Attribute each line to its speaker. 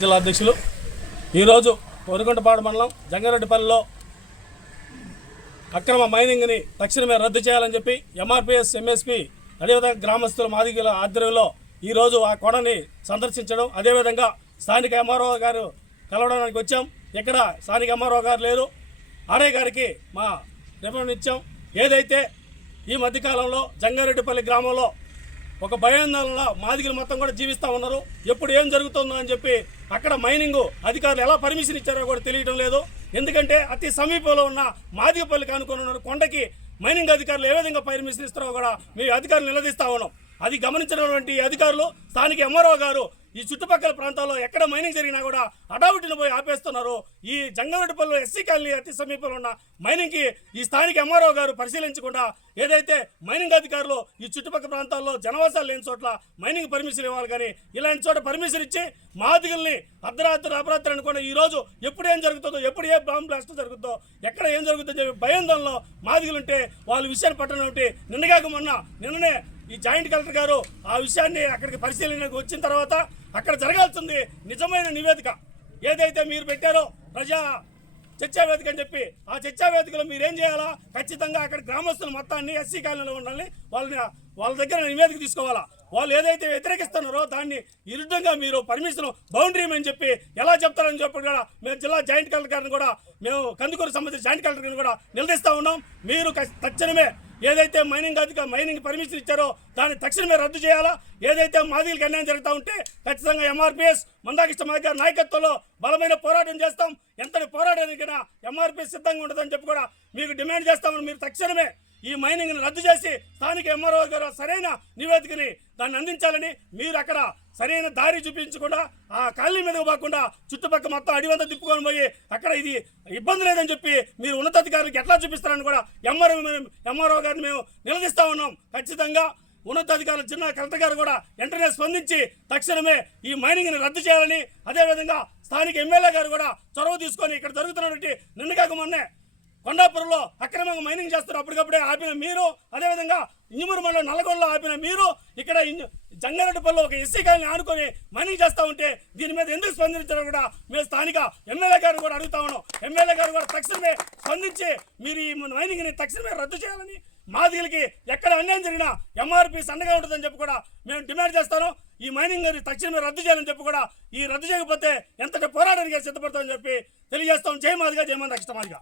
Speaker 1: జిల్లా అధ్యక్షులు. ఈరోజు కోరుకుంటపాడు మండలం జంగారెడ్డిపల్లిలో అక్రమ మైనింగ్ని తక్షణమే రద్దు చేయాలని చెప్పి ఎంఆర్పిఎస్ ఎంఎస్పి అదేవిధంగా గ్రామస్తుల మాదిగల ఆధ్వర్యంలో ఈరోజు ఆ కొండని సందర్శించడం. అదేవిధంగా స్థానిక ఎంఆర్ఓ గారు కలవడానికి వచ్చాం. ఇక్కడ స్థానిక ఎంఆర్ఓ గారు లేరు. ఆడే గారికి మా రిపోర్ట్ ఇచ్చాం. ఏదైతే ఈ మధ్యకాలంలో జంగారెడ్డిపల్లి గ్రామంలో ఒక భయాందోళనలో మాదిగలు మొత్తం కూడా జీవిస్తూ ఉన్నారు. ఎప్పుడు ఏం జరుగుతుందో అని చెప్పి అక్కడ మైనింగ్ అధికారులు ఎలా పర్మిషన్ ఇచ్చారో కూడా తెలియడం లేదు. ఎందుకంటే అతి సమీపంలో ఉన్న మాదిగపల్లికి అనుకుని ఉన్న కొండకి మైనింగ్ అధికారులు ఏ విధంగా పర్మిషన్ ఇస్తారో కూడా మీ అధికారులు నిలదీస్తా ఉన్నాం. అది గమనించినటువంటి అధికారులు స్థానిక ఎంఆర్ఓ గారు ఈ చుట్టుపక్కల ప్రాంతాల్లో ఎక్కడ మైనింగ్ జరిగినా కూడా అడావుటిని పోయి ఆపేస్తున్నారు. ఈ జంగారెడ్డిపల్లిలో ఎస్సీ కాలనీ అతి సమీపంలో ఉన్న మైనింగ్కి ఈ స్థానిక ఎంఆర్ఓ గారు పరిశీలించకుండా ఏదైతే మైనింగ్ అధికారులు ఈ చుట్టుపక్కల ప్రాంతాల్లో జనవాసాలు లేని చోట్ల మైనింగ్ పర్మిషన్ ఇవ్వాలి కానీ ఇలాంటి చోట పర్మిషన్ ఇచ్చి మాదిగల్ని అర్ధరాత్రి అపరాత్రి అనుకున్న ఈ రోజు ఎప్పుడు ఏం జరుగుతుందో ఎప్పుడు ఏ బాంబ్ బ్లాస్ట్ జరుగుతుందో ఎక్కడ ఏం జరుగుతుందో చెప్పి భయాందోళనలో మాదిగులుంటే వాళ్ళు వాళ్ళ విషయాన్ని పట్టణం ఉంటే నిన్నగాక మొన్న నిన్ననే ఈ జాయింట్ కలెక్టర్ గారు ఆ విషయాన్ని అక్కడికి పరిశీలనకు వచ్చిన తర్వాత అక్కడ జరగాల్సింది నిజమైన నివేదిక. ఏదైతే మీరు పెట్టారో ప్రజా చర్చా వేదిక అని చెప్పి ఆ చర్చా వేదికలో చేయాలా? ఖచ్చితంగా అక్కడ గ్రామస్తుల మొత్తాన్ని ఎస్సీ కాలనీలో ఉండాలి వాళ్ళని వాళ్ళ దగ్గర నివేదిక తీసుకోవాలా? వాళ్ళు ఏదైతే వ్యతిరేకిస్తున్నారో దాన్ని విరుద్ధంగా మీరు పర్మిషన్ బౌండరీ అని చెప్పి ఎలా చెప్తారని చెప్పి కూడా మేము జిల్లా జాయింట్ కలెక్టర్ గారిని కూడా మేము కందుకూరు సంబంధించిన జాయింట్ కలెక్టర్ గారిని కూడా నిలదీస్తా ఉన్నాం. మీరు తక్షణమే ఏదైతే మైనింగ్ అధిక మైనింగ్ పర్మిషన్ ఇచ్చారో దాన్ని తక్షణమే రద్దు చేయాలా? ఏదైతే మాదిలకు అన్యాయం జరుగుతూ ఉంటే ఖచ్చితంగా ఎంఆర్పిఎస్ మందాకృష్ణ గారి నాయకత్వంలో బలమైన పోరాటం చేస్తాం. ఎంతటి పోరాటానికైనా ఎంఆర్పిఎస్ సిద్ధంగా ఉండదని చెప్పి కూడా మీకు డిమాండ్ చేస్తామని మీరు తక్షణమే ఈ మైనింగ్ని రద్దు చేసి స్థానిక ఎంఆర్ఓ గారు సరైన నివేదికని దాన్ని అందించాలని మీరు అక్కడ సరైన దారి చూపించకుండా ఆ కాలనీ మీద పోకుండా చుట్టుపక్కల మొత్తం అడివంతా తిప్పుకొని పోయి అక్కడ ఇది ఇబ్బంది లేదని చెప్పి మీరు ఉన్నతాధికారులకు ఎట్లా చూపిస్తారని కూడా ఎంఆర్ఓ ఎంఆర్ఓ గారిని మేము నిలదీస్తా ఉన్నాం. ఖచ్చితంగా ఉన్నతాధికారులు జిల్లా కలెక్టర్ గారు కూడా వెంటనే స్పందించి తక్షణమే ఈ మైనింగ్ని రద్దు చేయాలని అదేవిధంగా స్థానిక ఎమ్మెల్యే గారు కూడా చొరవ తీసుకొని ఇక్కడ జరుగుతున్నటువంటి నిన్నగాక మొన్నే కొండాపురంలో అక్రమంగా మైనింగ్ చేస్తారు అప్పటికప్పుడే ఆపిన మీరు అదేవిధంగా ఇంజమూరు మండలం నల్గొండలో ఆపిన మీరు ఇక్కడ జంగారెడ్డిపల్లిలో ఒక ఎస్సీ కాయని ఆనుకొని మైనింగ్ చేస్తూ ఉంటే దీని మీద ఎందుకు స్పందించడం కూడా మేము స్థానిక ఎమ్మెల్యే గారు కూడా అడుగుతా ఉన్నాం. ఎమ్మెల్యే గారు కూడా తక్షణమే స్పందించి మీరు ఈ మైనింగ్ని తక్షణమే రద్దు చేయాలని మాదిగలకి ఎక్కడ అన్యాయం జరిగినా ఎంఆర్పి సన్నగా ఉంటుందని చెప్పి కూడా మేము డిమాండ్ చేస్తాను. ఈ మైనింగ్ తక్షణమే రద్దు చేయాలని చెప్పి కూడా ఈ రద్దు చేయకపోతే ఎంతటి పోరాటానికి సిద్ధపడతామని చెప్పి తెలియజేస్తాం. జై మాదిగా జై అక్షమాదిగా